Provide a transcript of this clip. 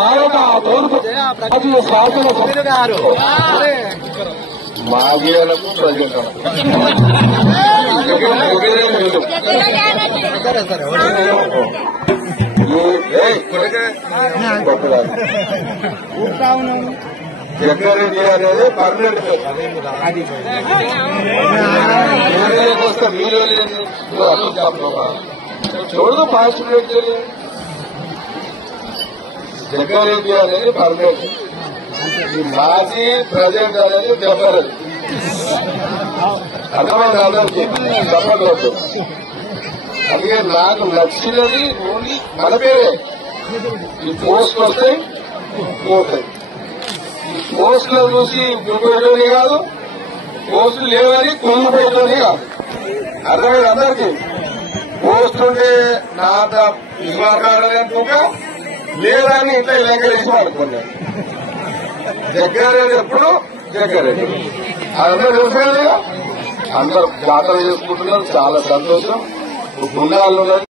నాయక తూర్పు శాసన మాగేలకు ప్రజలు జగ్గారెడ్డి అనేది పర్మనెంట్ వస్తే మీరు చూడదు పాజిటివ్ జగ్గారెడ్డి అనేది పర్మనెంట్ మాజీ ప్రజెంట్ అనేది జగ్గారెడ్డి అర్థమైంది అందరికీ చెప్పకూడదు. అందుకే నాకు నచ్చినది ఓన్లీ మన పేరే. ఈ పోస్టులు వస్తాయి పోతాయి. ఈ పోస్టులు చూసి గురిపోయేటోని కాదు, పోస్టులు లేవని కుంగిపోయేటోని కాదు. అర్థమైంది అందరికీ. పోస్ట్ ఉంటే నా ఇది మాట్లాడాలి అనుకోక లేదని ఇంట్లో లెక్కలేసి మాడుకున్నాను. జగ్గారెడ్డి ఎప్పుడు జగ్గారెడ్డి అదంతా తెలుసు. అందరూ జాతర చేసుకుంటున్నారు, చాలా సంతోషం. గుండాలు